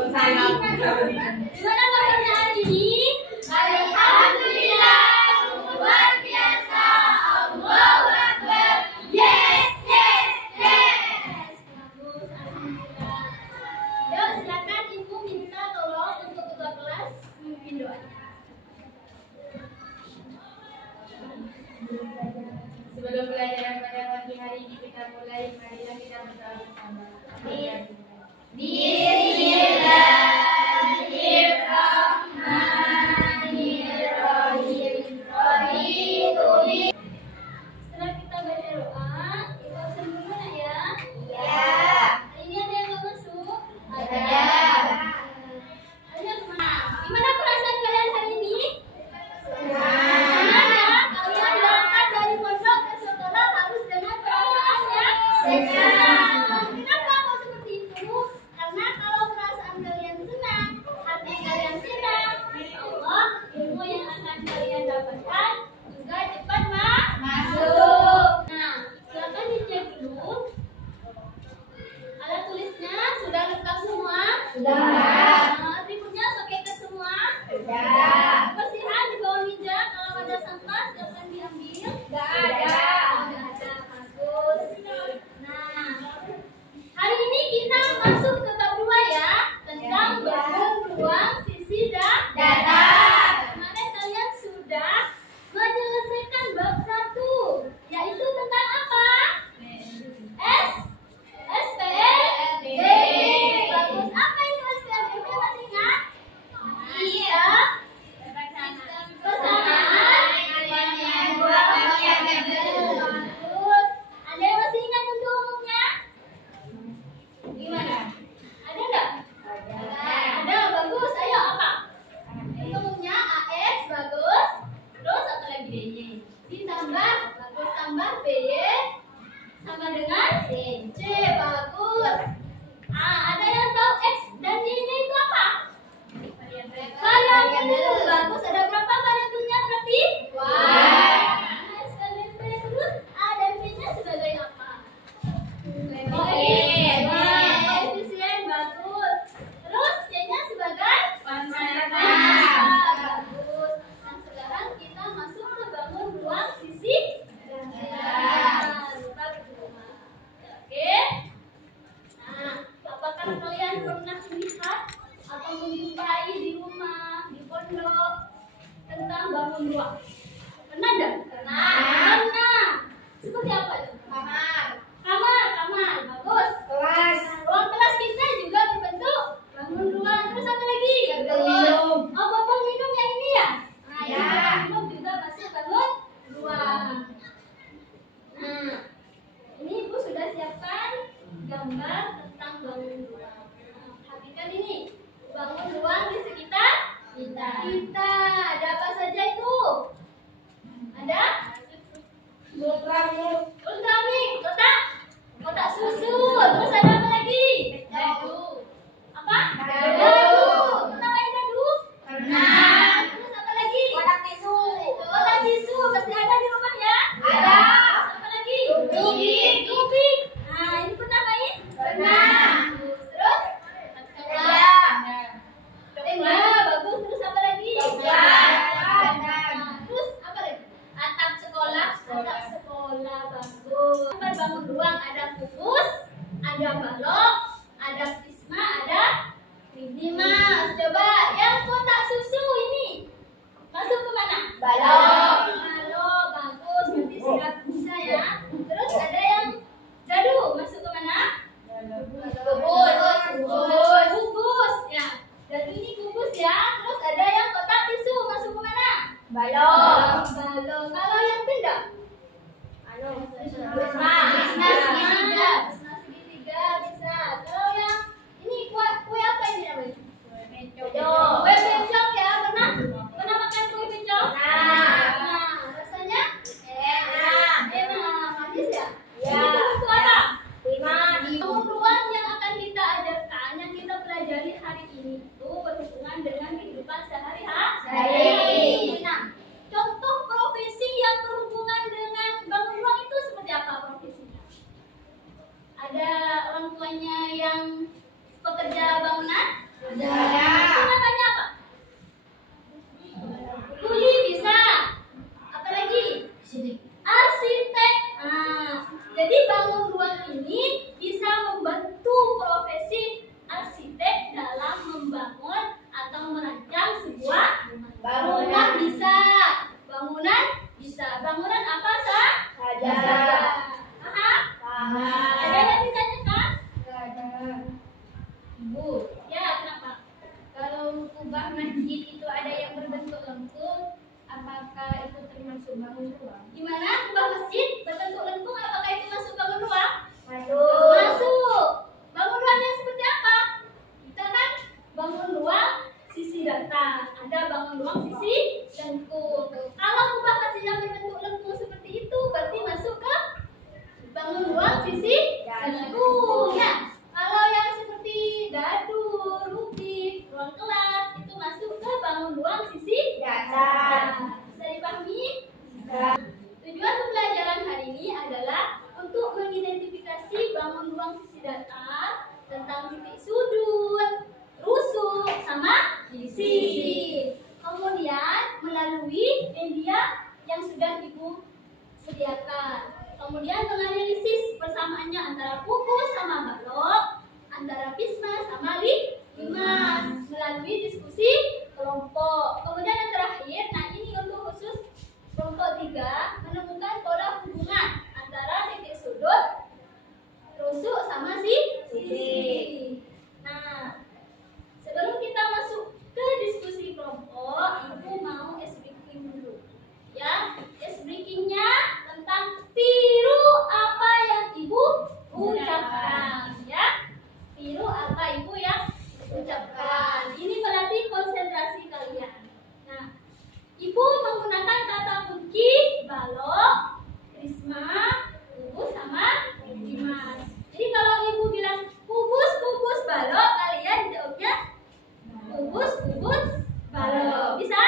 Gimana kabarnya hari ini? Alhamdulillah, luar biasa. Allahu Akbar. Yes, yes, yes. Bagus, alhamdulillah. Yuk, silakan Ibu minta tolong untuk ketua kelas memimpin doanya. Sebelum pelajaran pada pagi hari ini kita mulai, marilah kita berdoa bersama. Amin. Bismillahirrahmanirrahim. Setelah kita baca doa, kita absen dulu nak ya? Iya. Hari ini ada yang nggak masuk? Ada. Ada kemana? Gimana perasaan kalian hari ini? Senang ya? Kalian berangkat dari pondok ke sekolah harus dengan perasaan yang senang. Kenapa kok seperti itu? Karena kalau perasaan kalian senang, hati kalian senang, insya Allah ilmu yang akan kalian dapatkan juga cepat masuk. Nah, silakan dicek dulu. Alat tulisnya sudah lengkap semua? Sudah. Atributnya pakai ke semua? Sudah. Kebersihan di bawah meja, kalau ada sampah silakan diambil. Sudah ada. Sudah ada, bagus. Nah, hari ini kita masuk ke bab 2 ya, tentang bangun ruang sisi dada. Kemarin kalian sudah menyelesaikan bab 1, yaitu tentang apa? SPMDB. Bagus. Apa itu SPMDB, masih ingat? Sistem kesamaan. Bagus. Ada yang masih ingat untuk umumnya? Gimana? Ada nggak? Ada, bagus. Ayo, apa? Untuk umumnya AX, bagus. Terus apa lagi DY? Ditambah, bagus. Tambah BY sama dengan C, bagus. Ada yang tahu X dan Y-nya itu apa? Variabel, bagus. Ada berapa variabelnya berarti? X dan Y. Terus A dan B-nya sebagai apa? Koefisien, bagus. Terus C-nya sebagai bagus. Nah, sekarang kita masuk ke bangun ruang sisi dada. Oke. Nah, apakah kalian pernah melihat atau menjumpai di rumah, di pondok tentang bangun ruang? Pernah enggak? Pernah. Seperti apa itu? Kamar, bagus. Ruang kelas kita juga berbentuk bangun ruang. Terus apa lagi? Botol minum yang ini ya? Botol minum juga masuk bangun ruang. Nah, ini Ibu sudah siapkan gambar tentang bangun ruang. Nah, perhatikan ini, bangun ruang di sekitar kita. Ada apa saja itu? Ada? Ultramik, kotak susu. Terus ada apa lagi? Apa? Dadu. Namanya dadu? Terus apa lagi? Kotak tisu. Pasti ada di rumah ya? Ada. Terus apa lagi? Tubik. Nah, ini pernah main? Pernah. Terus? Tenda. Bagus. Terus apa lagi? Terus apa lagi? Atap sekolah. Bagus. Bangun ruang ada kubus, ada balok, ada prisma, ada Mas. Coba yang kotak susu ini masuk ke mana? Balok, bagus. Berarti sudah bisa ya. Terus ada yang dadu, masuk ke mana? Kubus ya. Dadu ini kubus ya. Terus ada yang kotak tisu, masuk ke mana? Balok. Kalau yang tenda? Prisma segitiga bisa. Kalau yang ini kue apa ini namanya? Kue bencok ya. Pernah makan kue bencok? Nah, rasanya enak. Manis ya? Ini bentuk apa? Bangun ruang yang akan kita ajarkan, yang kita pelajari hari ini itu berhubungan dengan kehidupan sehari-hari. Nah, contoh Gimana? Kubah masjid berbentuk lengkung, apakah itu masuk bangun ruang? Masuk. Masuk. Bangun ruangnya seperti apa? Kita kan bangun ruang sisi datar, ada bangun ruang sisi lengkung. Kalau kubah masjidnya berbentuk lengkung seperti itu, berarti masuk ke bangun ruang sisi lengkung. Ya. Kalau yang seperti dadu, rubik, ruang kelas itu masuk ke bangun ruang sisi datar. Bisa dipahami? Bisa. Tujuan pembelajaran hari ini adalah untuk mengidentifikasi bangun ruang sisi datar tentang titik sudut, rusuk, sama sisi. Kemudian melalui media yang sudah Ibu sediakan. Kemudian menganalisis persamaannya antara kubus sama balok, antara prisma sama limas melalui diskusi kelompok. Kemudian yang terakhir, nah ini untuk khusus kelompok 3, menemukan pola hubungan antara titik sudut, rusuk sama sisi. Nah, sebelum kita masuk ke diskusi kelompok, Ibu mau breaking dulu. Ya, breakingnya tentang tiru apa yang Ibu ucapkan. Ya, tiru apa Ibu yang ucapkan. Ini melatih konsentrasi kalian. Nah, Ibu menggunakan kata kunci balok, prisma, kubus sama limas. Jadi kalau Ibu bilang kubus, kubus, balok, kalian jawabnya kubus, kubus, balok. Bisa?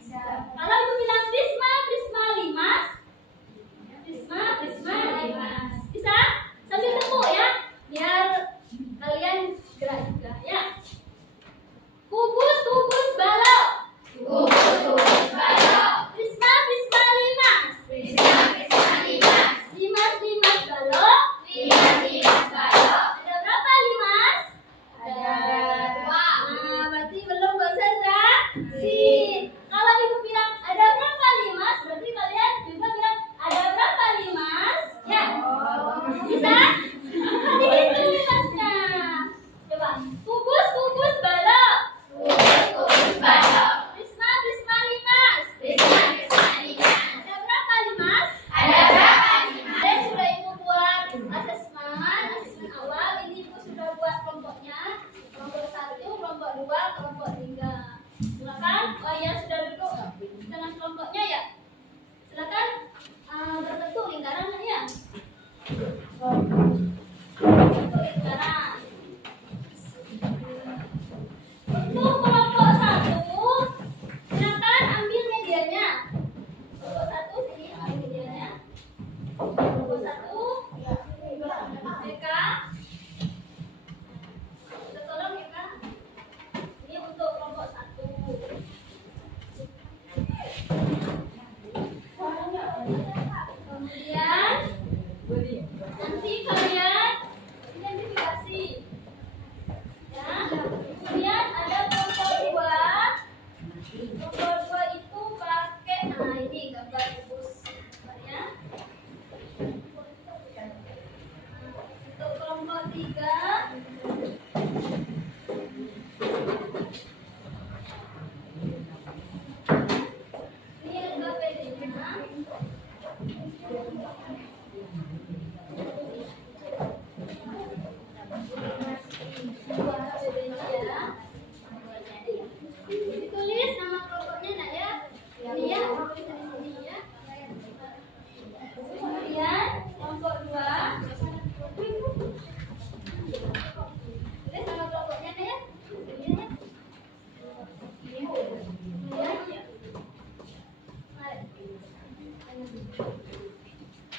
Bisa. Kalau Ibu bilang prisma, prisma, limas, prisma, prisma, limas. Bisa? Sambil tepuk ya, biar kalian gerak juga ya. Kubus, kubus, balok. Kubus, kubus, balok. Prisma, prisma, limas. Prisma, prisma, limas. Limas, limas, balok. Limas, limas, balok. Ada berapa limas? Ada 2. Nah, berarti belum konsentrasi. Kalau Ibu bilang ada berapa limas, berarti kalian juga bilang ada berapa limas? Ya. Bisa? Dihitung limasnya. Coba. Kubus, kubus, balok. Kubus, kubus, balok. Prisma, prisma, limas. Prisma, prisma, limas. Ada berapa limas? Ada berapa limas? Ada sudah Ibu buat asesmen awal. Ini Ibu sudah buat kelompoknya. Kelompok 1, kelompok 2, kelompok 3. Silakan. Oh ya, sudah duduk dengan kelompoknya ya. Silakan berbentuk lingkaran ya. Bentuk lingkaran. Untuk kelompok 1, silakan ambil medianya. Kelompok 1 sini ambil medianya. Kelompok 1, Eka. Kita tolong Eka. Ini untuk kelompok 1. Kemudian nanti kalian identifikasi. Ya. Kemudian ada kelompok 2. Kelompok 2 itu pakai ini gambar kubus. Ya. Untuk kelompok 3, ini ada PD-nya. Ditulis nama kelompoknya nak ya. Ini ya, tulis di sini ya. Kemudian kelompok 2. Tulis nama kelompoknya nak ya. Ini ya. Kemudian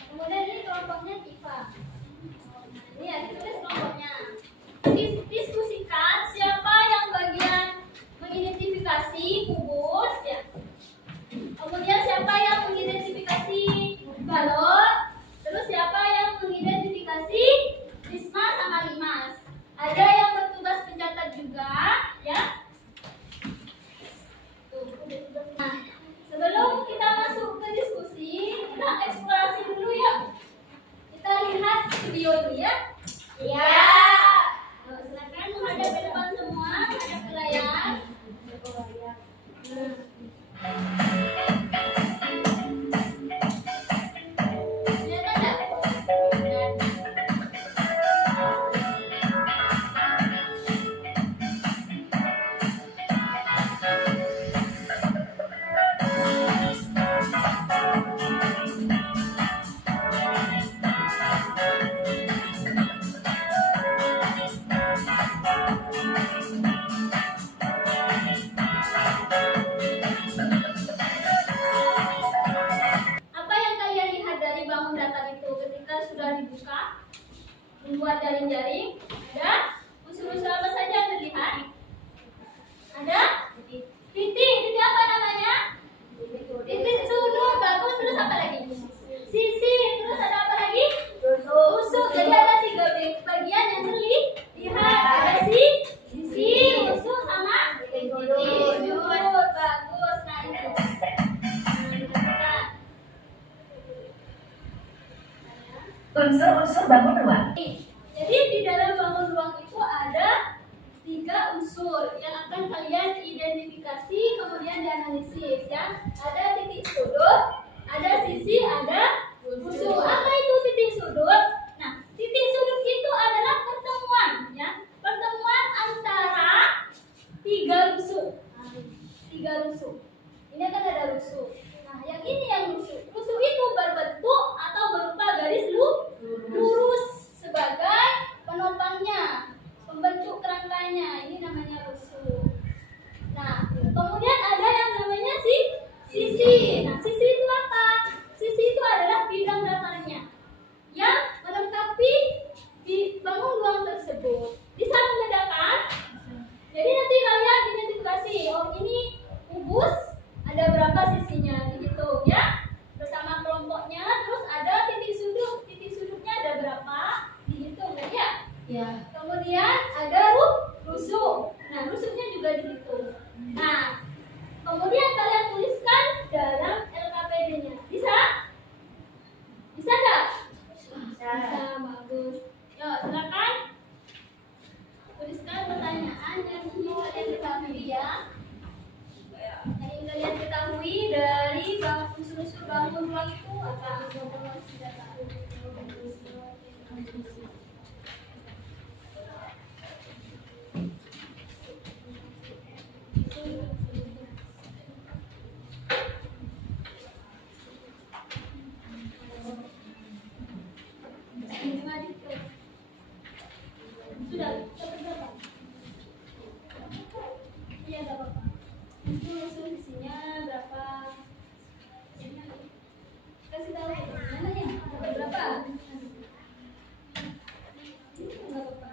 kemudian ini kelompoknya Tifa. Ini ya, ditulis kelompoknya. Diskusikan siapa yang bagian mengidentifikasi kubus ya. Kemudian siapa yang mengidentifikasi balok. Terus siapa yang mengidentifikasi prisma sama limas. Ada yang bertugas pencatat juga ya. Nah, sebelum kita masuk ke diskusi, kita eksplorasi dulu ya. Kita lihat video dulu ya. Iya. Silakan menghadap ke depan semua, menghadap ke layar. membuat jaring-jaring. Ada unsur-unsur apa saja yang terlihat? Ada titik. Titik apa namanya? Titik sudut. Bagus. Terus apa lagi? Sisi. Terus ada apa lagi? Usuk. Jadi ada 3 bagian yang terlihat. Ada sisi, usuk, sama titik sudut. Bagus. Nah itu. Unsur-unsur bangun ruang. Jadi di dalam bangun ruang itu ada 3 unsur yang akan kalian identifikasi kemudian dianalisis ya. Ada titik sudut, ada sisi, ada usuk. Apa itu titik sudut? Nah, titik sudut itu adalah pertemuan ya. Pertemuan antara 3 rusuk. 3 rusuk. Ini akan ada rusuk. Nah, yang ini yang rusuk. Rusuk itu berbentuk atau berupa garis lurus sebagai penopangnya, pembentuk kerangkanya. Ini namanya rusuk. Nah, kemudian ada yang namanya sisi. Nah, sisi itu apa? Sisi itu adalah bidang datarnya yang melengkapi di bangun ruang tersebut. Bisa membedakan? Jadi nanti kalian identifikasi, oh ini kubus, ada berapa sisinya, gitu ya. Bersama kelompoknya, terus ada titik sudut. Titik sudutnya ada berapa? Dihitung ya. Ya. Kemudian ada rusuk. Nah, rusuknya juga dihitung. Nah, kemudian kalian tuliskan dalam LKPD-nya. Bisa? Bisa enggak? Bisa. Bagus. Yuk, silakan. Tuliskan pertanyaan yang ingin kalian ketahui ya. Yang ingin kalian ketahui dari unsur-unsur bangun ruang itu apa? Sudah, dapat berapa? Iya, enggak apa-apa. Unsur isinya berapa? Kasih tahu mana ya? Dapat berapa? Enggak apa-apa.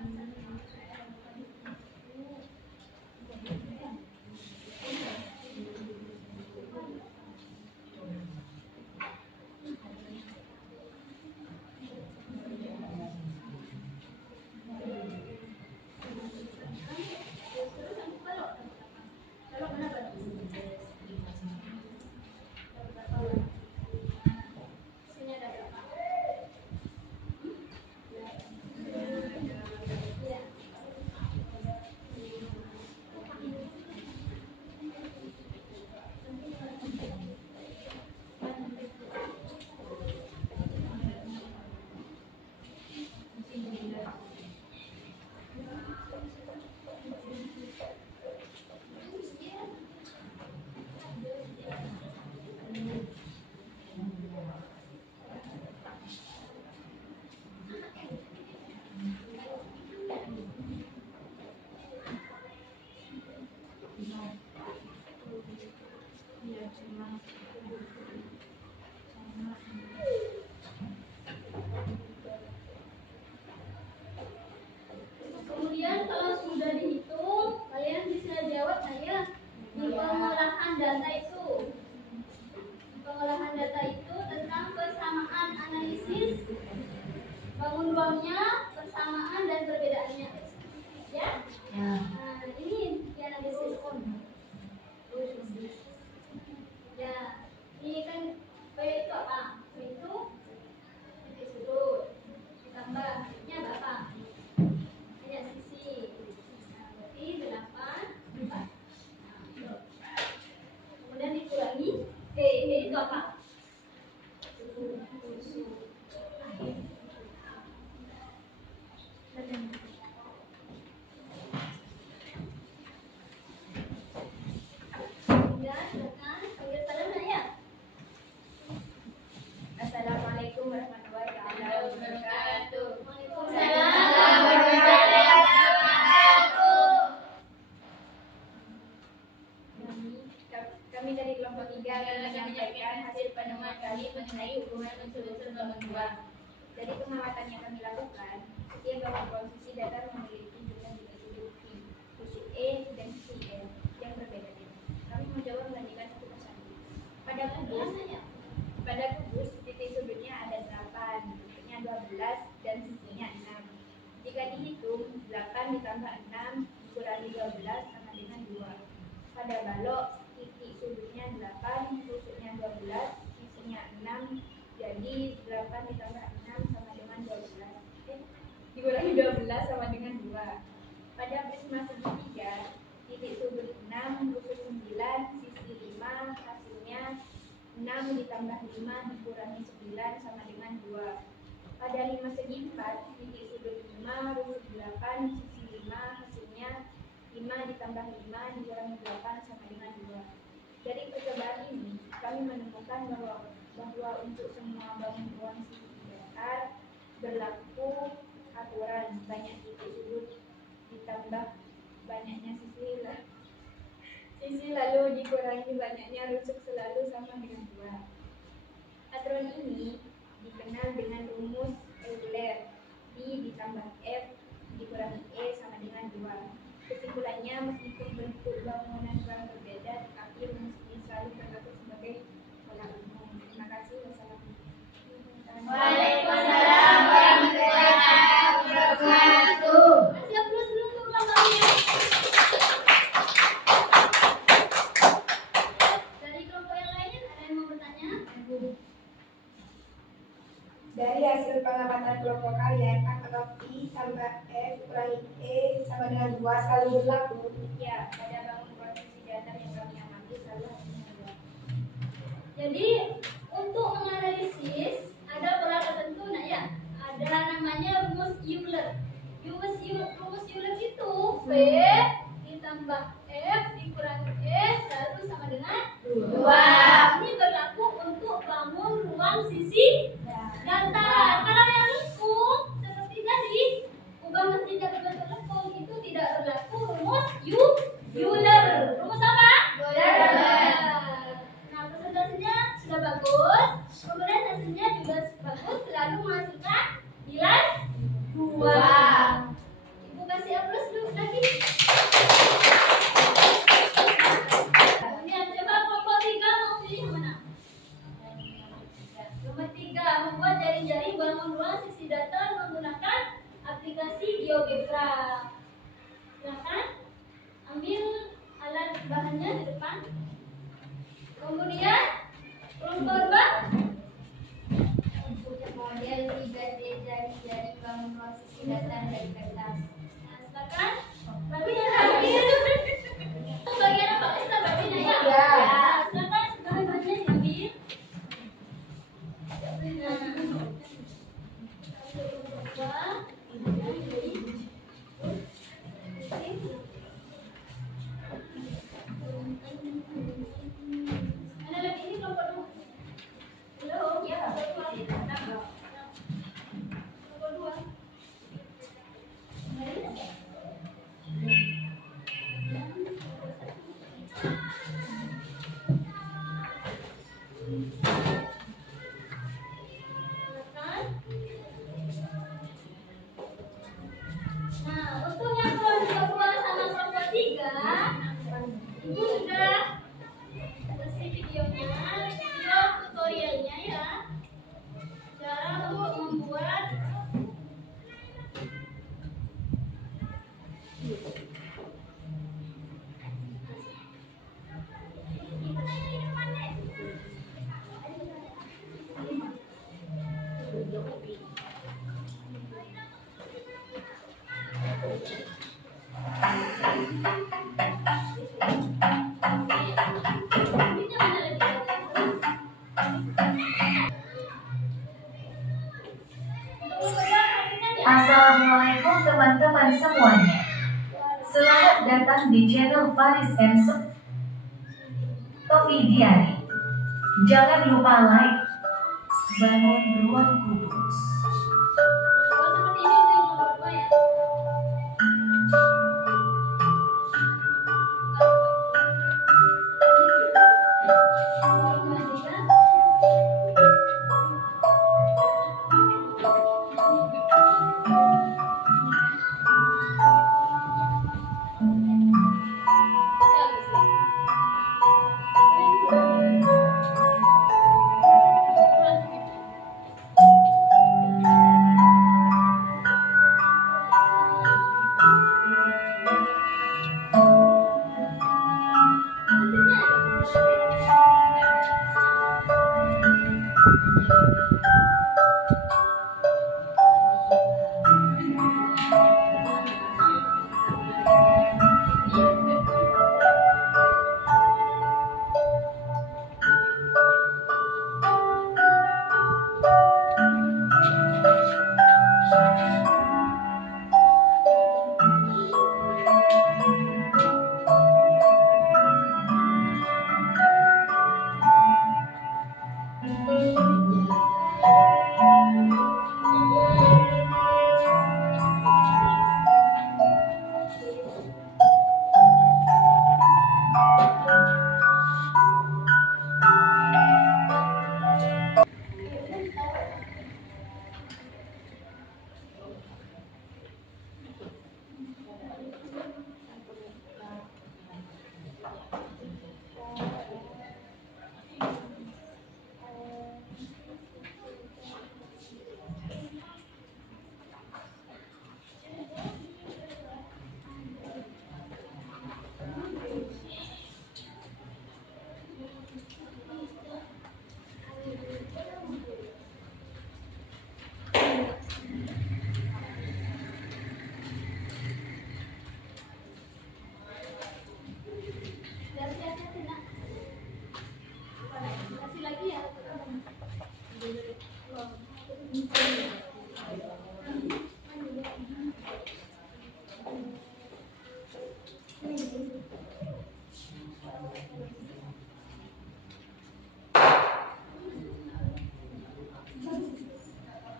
Kemudian kalau sudah dihitung, kalian bisa jawab saya di pengolahan data itu. Pengolahan data itu tentang persamaan analisis bangun ruangnya, persamaan dan perbedaannya. Ya? Nah, ini dianalisis. Ya, ini kan P itu apa? P itu titik sudut. Ditambah nya berapa? Hanya sisi. Nah, berarti 8, 4. Kemudian dikurangi itu apa? Assalamualaikum warahmatullahi wabarakatuh. Waalaikumsalam warahmatullahi wabarakatuh. Kami dari kelompok 3 akan menyampaikan hasil penemuan kami mengenai hubungan unsur-unsur bangun ruang. Dari pengamatan yang kami lakukan, setiap yang bangun posisi datar memiliki jumlah titik sudut P, sisi E dan sisi F yang berbeda-beda. Kami mencoba membandingkan satu persatu. Pada kubus titik sudutnya ada 8, bentuknya 12 dan sisinya 6. Jika dihitung 8 ditambah 6 dikurangi 12 sama dengan 2. Pada balok titik sudutnya 8, rusuknya 12, sisinya 6. Jadi 8 ditambah 6 sama dengan 12. Dikurangi 12 sama dengan 2. Pada prisma segitiga, titik sudut 6, rusuk 9, sisi 5, hasilnya 6 ditambah 5 dikurangi 9 sama dengan 2. Pada 5 segi 4, titik sudut 5, rusuk 8, sisi 5, hasilnya 5 ditambah 5 dikurangi 8 sama dengan 2. Dari percobaan ini, kami menemukan bahwa untuk semua bangun ruang sisi datar berlaku aturan banyak titik sudut ditambah banyaknya sisi lalu dikurangi banyaknya rusuk selalu sama dengan 2. Aturan ini dikenal dengan rumus Euler. D ditambah F dikurangi E sama dengan 2. Kesimpulannya, meskipun bentuk bangunan ruang berbeda, tetapi rumus ini selalu berlaku sebagai pola umum. Terima kasih. Wassalamualaikum. Waalaikumsalam warahmatullahi wabarakatuh. Kasih aplaus dulu untuk kelompoknya. Dari kelompok yang lain ada yang mau bertanya? Dari hasil pengamatan kelompok kalian, apakah P tambah F kurangi E sama dengan 2 selalu berlaku? Ya, pada bangun posisi datar yang kami amati selalu hasilnya 2. Jadi untuk menganalisis ada pola tertentu, nah ya, ada namanya rumus Euler. Rumus Euler itu V ditambah F dikurangi E selalu sama dengan 2. Ini berlaku untuk bangun ruang sisi datar. Kalau yang lengkung seperti tadi, ubah mesin yang berbentuk lengkung itu tidak berlaku rumus Euler. Rumus apa? Euler. Nah, presentasinya sudah bagus, kemudian hasilnya juga bagus, selalu menghasilkan nilai 2. Ibu kasih aplaus dulu lagi. Kemudian coba kelompok 3 mau pilih yang mana? Nomor 3, membuat jaring-jaring bangun ruang sisi datar menggunakan aplikasi GeoGebra. Silakan ambil alat bahannya di depan. Kemudian kelompok 2 Untuk model 3D jaring-jaring bangun ruang sisi datar dari kertas. Nah, silakan. Babinya ambil. Bagian apa kita babinya ya? Ya. Silakan bahan-bahannya diambil. Nah, ada lagi ini kelompok 2. Belum? Ya, kelompok 2. Nah, untuk yang kelompok 2 sama kelompok 3, Ibu sudah kasih videonya, video tutorialnya ya. Cara untuk membuat Assalamualaikum teman-teman semuanya. Selamat datang di channel Faris and Tofi Diari. Jangan lupa like, bangun ruang kudus. seperti ini untuk yang kelompok 2 ya.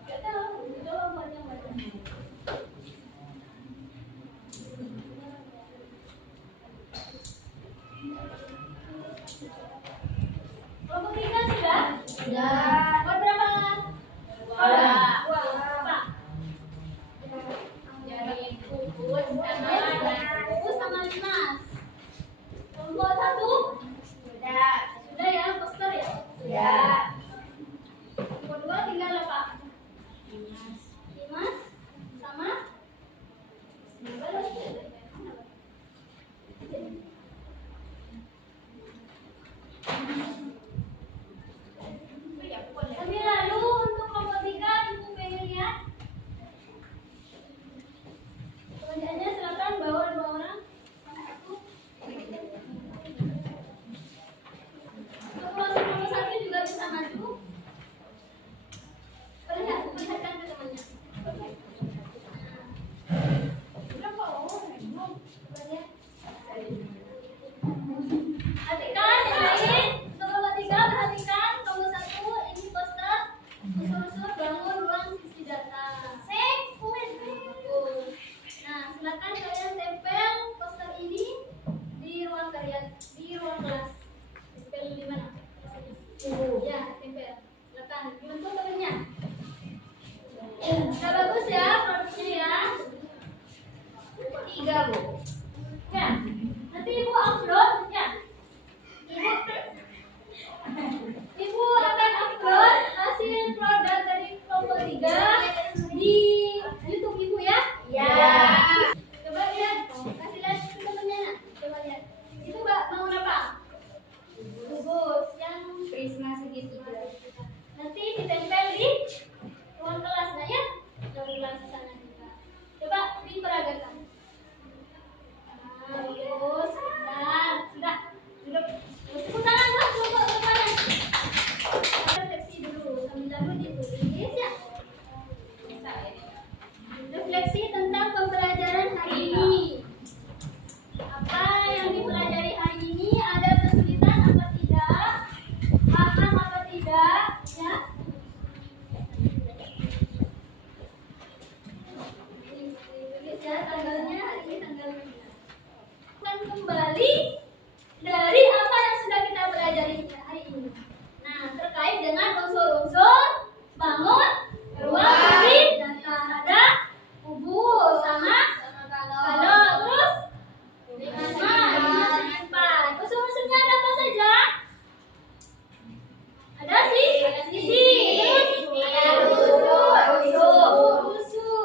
Gak tahu, coba baca. Kelompok 3 sudah? Sudah. Buat berapa? Dua. Apa? Jadi pupus sama Pupus sama Limas. Kelompok 1? sudah. Sudah ya, poster ya? Sudah. Kelompok 2 tinggal apa? Limas sama? Tapi lalu untuk kelompok 3 Ibu pengen lihat. Pekerjaannya silakan bawa 2 orang. Satu. Untuk kelompok 1 juga bisa maju. Perlihatkan ke temannya. Berapa orang? Coba lihat. Perhatikan yang lain. Untuk kelompok 3 perhatikan kelompok 1 ini poster. Usul-usul bangun ruang sisi data. Nah, silakan kalian tempel poster ini di ruang karya, di ruang kelas. Tempel di mana? Ya, tempel. Silakan dibantu temannya. Sudah bagus ya produknya ya. 3 Bu. Ya. Nanti Ibu upload ya. Ibu akan upload hasil produk dari kelompok 3 di YouTube Ibu ya. Ya. Coba lihat, kasih lihat ke temennya. Coba lihat. Itu Mbak mau apa? Bubus yang Prisma segitiga. nanti ditempel di ruang kelasnya ya. Ruang kelas sana juga. Coba diperagakan. Nah, bagus. Sudah. Duduk. Tepuk tangan Mbak, tepuk tangan. Refleksi dulu, sambil lalu ditulis ya. Refleksi tentang pembelajaran hari ini. Apa yang dipelajari hari ini? Ada kesulitan apa tidak? Paham apa tidak? Ya. Tulis ya tanggalnya, hari ini tanggalnya. Akan kembali dari apa yang sudah kita pelajari hari ini. Nah, terkait dengan unsur-unsur bangun ruang sisi data. Ada kubus sama kalau terus simpan. Unsur-unsurnya ada apa saja? Ada sisi, terus unsur.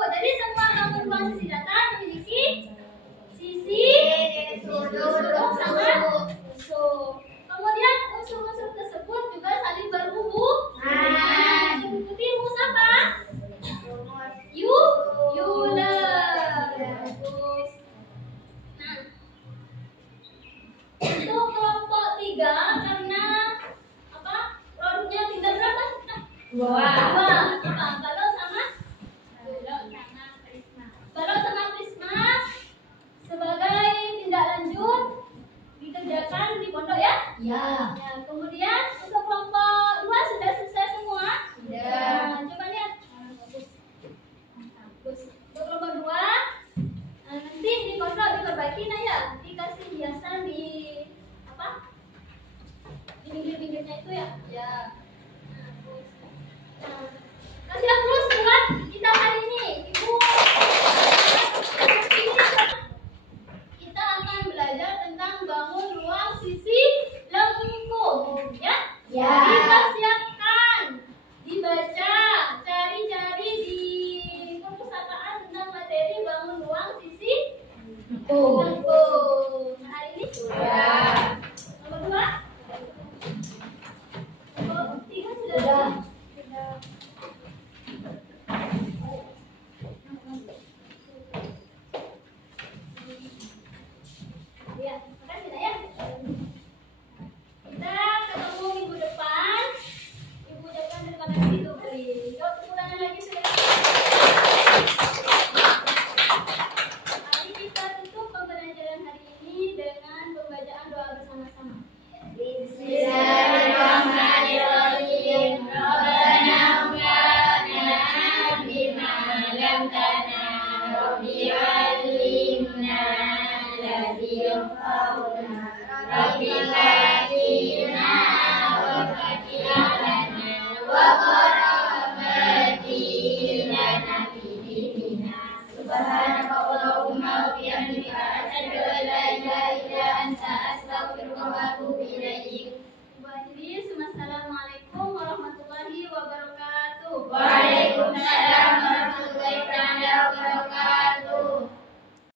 Jadi semua bangun ruang sisi data memiliki sisi, unsur sama unsur. Kemudian unsur-unsur tersebut juga saling berhubungan. Mengikuti rumus apa? Euler. Bagus. Nah, untuk kelompok 3 karena apa? Produknya tinggal berapa? Dua. Apa? Balok sama Prisma. balok sama prisma sebagai tindak lanjut dikerjakan di pondok ya? Ya. Ya, kemudian untuk kelompok 2 sudah selesai semua? Sudah. Nah, coba lihat. Bagus. Bagus. Untuk kelompok 2 nanti di pondok diperbaiki nah ya, dikasih hiasan di apa? Di pinggir-pinggirnya itu ya. Ya.